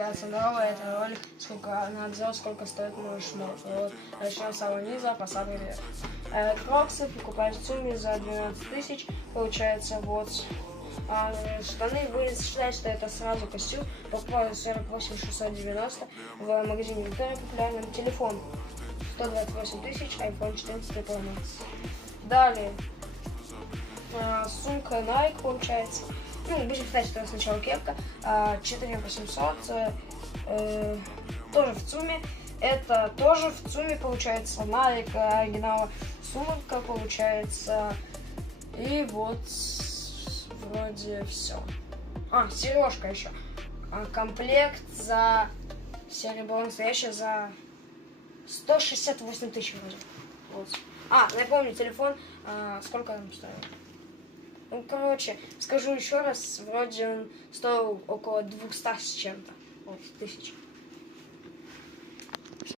Ребят, здорово, это ролик, сколько на обзор, сколько стоит мой шмот. Вот, начнем с самого низа, по самый верх. Кроксы покупаешь в сумме за 12 тысяч, получается, вот. А штаны, вы считаете, что это сразу костюм, покупаю 48 690 в магазине Виктория, популярным. Телефон 128 тысяч, iPhone 14 Pro Max. Далее, сумка Nike, получается. Ну, будем считать, что сначала кепка, 4800, тоже в ЦУМе. Это тоже в ЦУМе, получается, Nike оригинала, сумка, получается. И вот вроде все. Сережка еще. Комплект за серебро настоящее за 168 тысяч вроде. Вот. Напомню, телефон, сколько он стоил? Ну, короче, скажу еще раз, вроде он стоил около 200 с чем-то. Вот, тысяч.